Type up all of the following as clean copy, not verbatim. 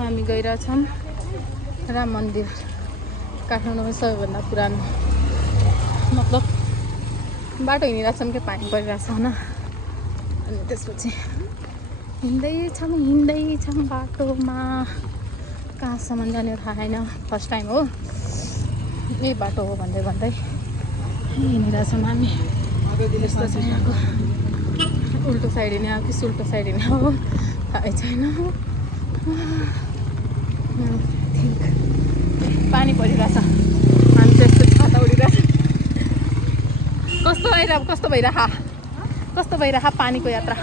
हामी गइरहेछौँ राम मन्दिर, काठमाडौँमा सबैभन्दा पुरानो। मतलब बाटो हिँडिरहेछौँ कि पानी परिरहेछ होइन। अनि त्यसपछि हिँड्दैछौँ बाटोमा। कहाँसम्म जाने थाहा छैन, फर्स्ट टाइम हो यही बाटो हो भन्दै भन्दै हिँडिरहेछौँ हामी। यस्तो छ यहाँको, उल्टो साइड हिँड्ने हो कि सुल्टो साइड हिँड्ने हो थाहै छैन। पानी परिरहेछ, हामी चाहिँ यस्तो छाता उडिरहेछ। कस्तो भइरह पानीको यात्रा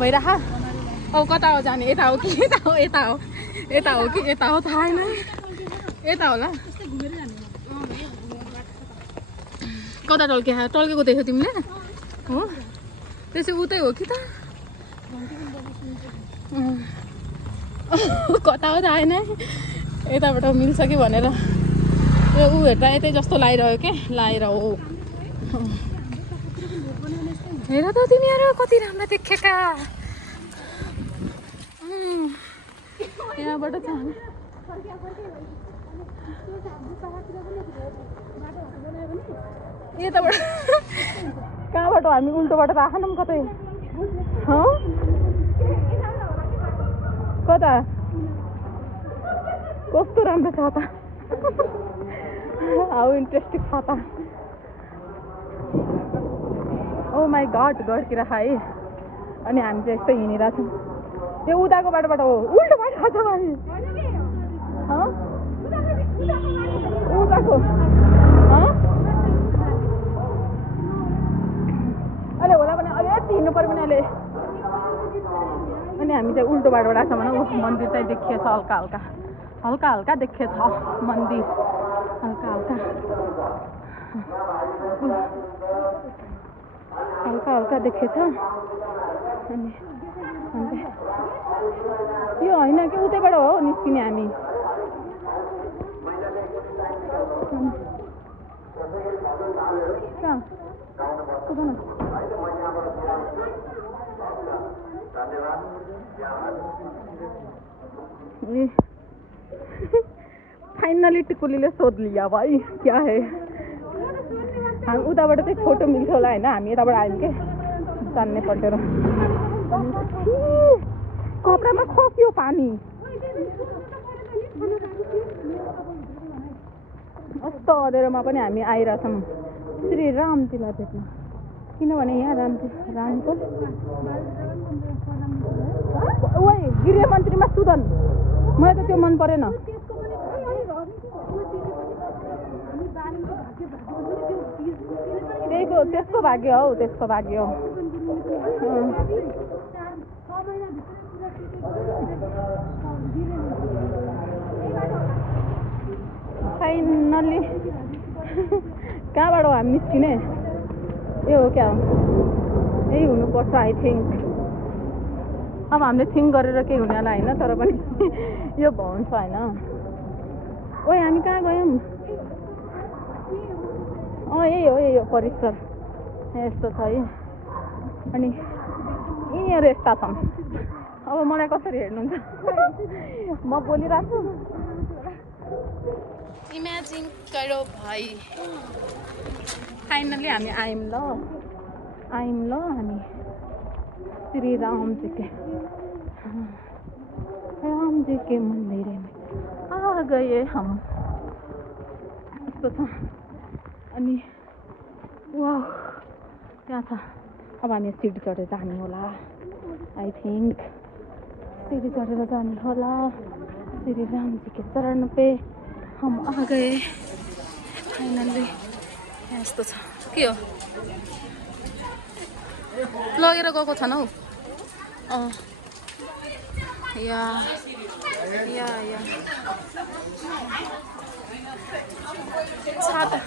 भइरह। औ कता हो जाने, यता हो कि यता हो कि यता हो थाहा छैन। यता होला कता टल्केको देख्यौ तिमीले? हो त्यसै उतै हो कि त कता हो थाहा छैन। यताबाट मिल्छ कि भनेर यो ऊ हेर्दा यतै जस्तो लागिरह्यो के लाएर हो। हेर त तिमीहरू कति राम्रो देखेका। यहाँबाट छ यताबाट कहाँबाट हामी उल्टोबाट त आएनौँ कतै। कता कस्तो राम्रो छ त। हाउ इन्ट्रेस्टिङ छ त। ओ माई गड गड्किएर है। अनि हामी चाहिँ यस्तै हिँडिरहेछौँ। त्यो उताको बाटोबाट हो, उल्टो बाटो छ हामी उताको। अहिले होला भने अहिले यति हिँड्नु पऱ्यो भने अहिले। अनि हामी चाहिँ उल्टो बाटोबाट आएको छ भने मन्दिर चाहिँ देखिएछ हल्का हल्का देखिएछ मन्दिर हल्का देखेछ। अनि यो होइन कि उतैबाट हो निस्किने हामी। फाइनली टिकुलीले सोध लिया भाइ क्या है। हामी उताबाट चाहिँ छोटो मिल्छ होला होइन, हामी यताबाट आयौँ के जान्ने पर्थ्यो र। कपडामा खस्यो पानी। यस्तो अँधेरोमा पनि हामी आइरहेछौँ श्री रामजीलाई भेट्न। किनभने यहाँ रामको ओइ गृहमन्त्रीमा सुदन, मलाई त त्यो मन परेन। त्यसको भाग्य हो, त्यसको भाग्य हो। फाइनल्ली कहाँबाट हो हामी निस्किने? यो हो क्या हो, यही हुनुपर्छ आई थिङ्क। अब हामीले थिङ्क गरेर केही हुनेवाला होइन, तर पनि यो भवन छ होइन। ओइ हामी कहाँ गयौँ? यही हो परिसर यस्तो छ है। अनि यिनीहरू यस्ता छन्। अब मलाई कसरी हेर्नुहुन्छ? म बोलिरहेको छु। इमेजिन करो भाइ। फाइनली हामी आयौँ ल हामी श्री राम जी के मंदिर में आ गए हम। यस्तो छ। अनि वाह त्यहाँ छ। अब हामी सिडी चढेर जाने होला आई थिङ्क। सिडी चढेर जाने होला। श्री राम जी के चरण पे हम आ गए फाइनल्ली। यस्तो छ। के हो लगेर गएको छैन हौ। या छाता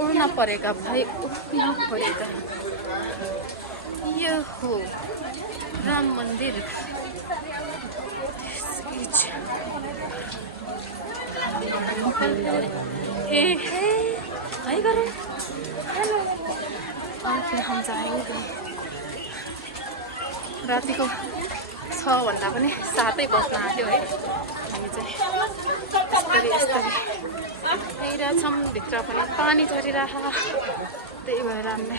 उड़ना पड़ेगा भाई, उड़ना पड़ेगा। ये हो राम मंदिर। हे हाय करो, हेलो। और फिर हम जाएंगे राति को 6 भन्दा पनि 7 बज्न आँट्यो है। हामी चाहिँ यस्तरी हेरिरहेछौँ भित्र पनि पानी झरिरह त्यही भएर हामीले